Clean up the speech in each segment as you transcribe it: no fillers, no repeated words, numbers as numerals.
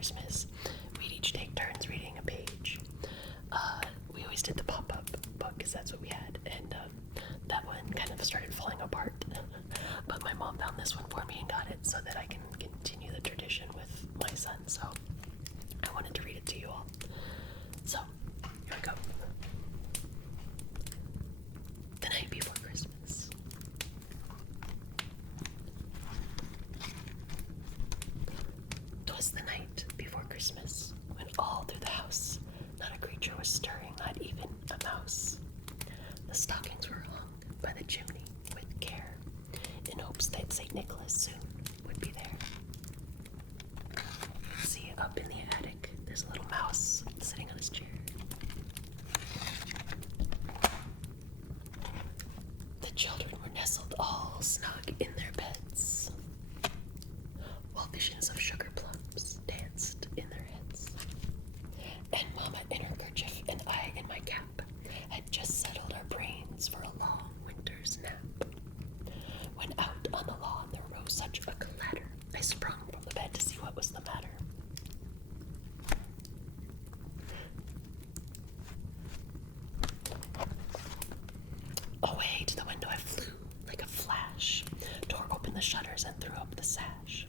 Christmas, we'd each take turns reading a page. We always did the pop-up book because that's what we had, and that one kind of started falling apart. But my mom found this one for me and got it so that I can continue the tradition with my son. So I wanted to read it to you all. So here we go. The night before Christmas. 'Twas the night before Christmas, when all through the house not a creature was stirring, not even a mouse. The stockings were hung by the chimney with care, in hopes that St. Nicholas soon would be there. See, up in the attic, there's a little mouse sitting on his chair. The children were nestled all snug in their beds, while visions of sugar plums danced in their heads. And Mama in her kerchief and I in my cap had just settled our brains for a long winter's nap. When out on the lawn there rose such a clatter, I sprung from the bed to see what was the matter. Away to the window I flew like a flash, tore open the shutters and threw up the sash.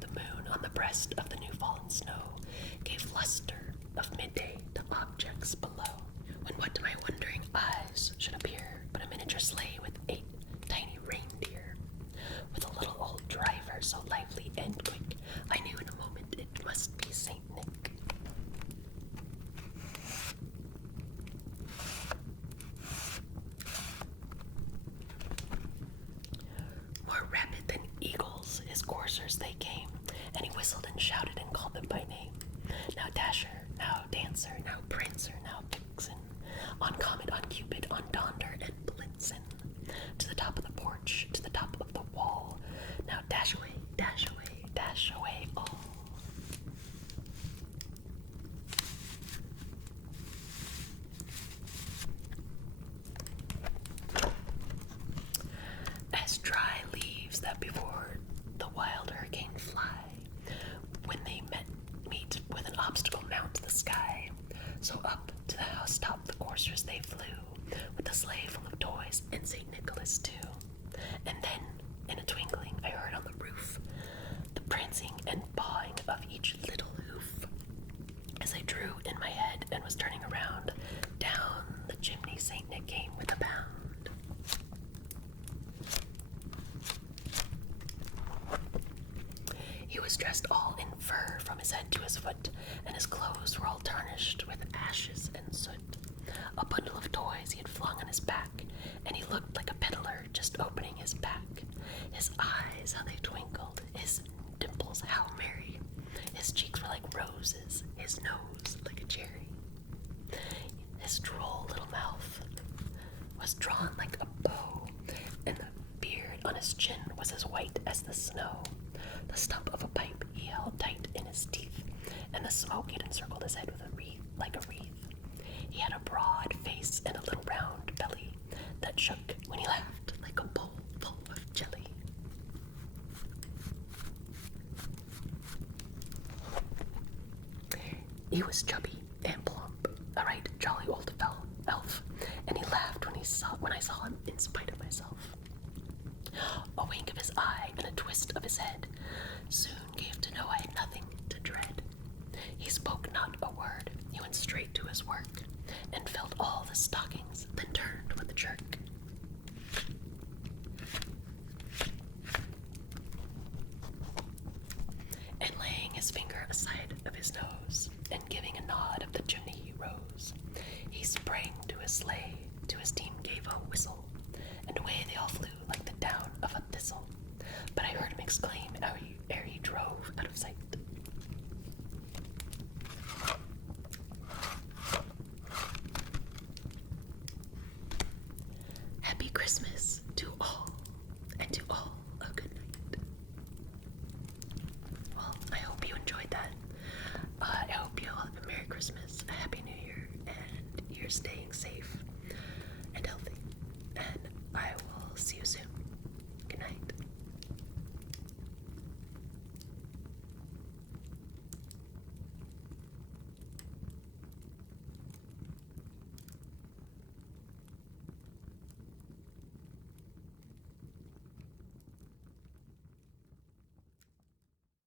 The moon on the breast of the new fallen snow gave luster of midday to objects below, when what to my wondering eyes should appear but a miniature sleigh with 8 tiny reindeer, with a little old driver so lively and quick, I knew in a moment it must be Saint Nick. More rapid than eagles, his coursers they came, and he whistled and shouted and called them by name. Now Dasher, now Dancer, now Prancer, now Vixen, on Comet, on Cupid, on Donder and Blitzen, to the top of the porch, to the top of the wall. Now dash away, dash away all. As dry leaves that before the wild hurricane fly, when they meet with an obstacle mount to the sky, so up to the housetop the coursers they flew, with the sleigh full of toys and St. Nicholas too. And then, in a twinkling, I heard on the roof the prancing and pawing of each little hoof. As I drew in my head and was turning around, down the chimney St. Nick came with a bound. He was dressed all in fur from his head to his foot, and his clothes were all tarnished with ashes and soot. A bundle of toys he had flung on his back, and he looked like a peddler just opening his pack. His eyes, how they twinkled, his dimples, how merry. His cheeks were like roses, his nose like a cherry. His droll little mouth was drawn like a bow, and the beard on his chin was as white as the snow. The stump of a pipe he held tight in his teeth, and the smoke had encircled his head with a wreath, like a wreath. He had a broad face and a little round belly that shook when he laughed like a bowl full of jelly. He was chubby and plump, a right jolly old elf, and he laughed when I saw him in spite of myself. A wink of his eye and a twist of his head soon gave to know I had nothing to dread. He spoke not a word, he went straight to his work, and filled all the stockings, then turned with a jerk. And laying his finger aside of his nose, and giving a nod of the chimney he rose, he sprang to his sleigh, to his team gave a whistle, and away they all flew like the down of a thistle. But I heard him exclaim ere he drove out of sight,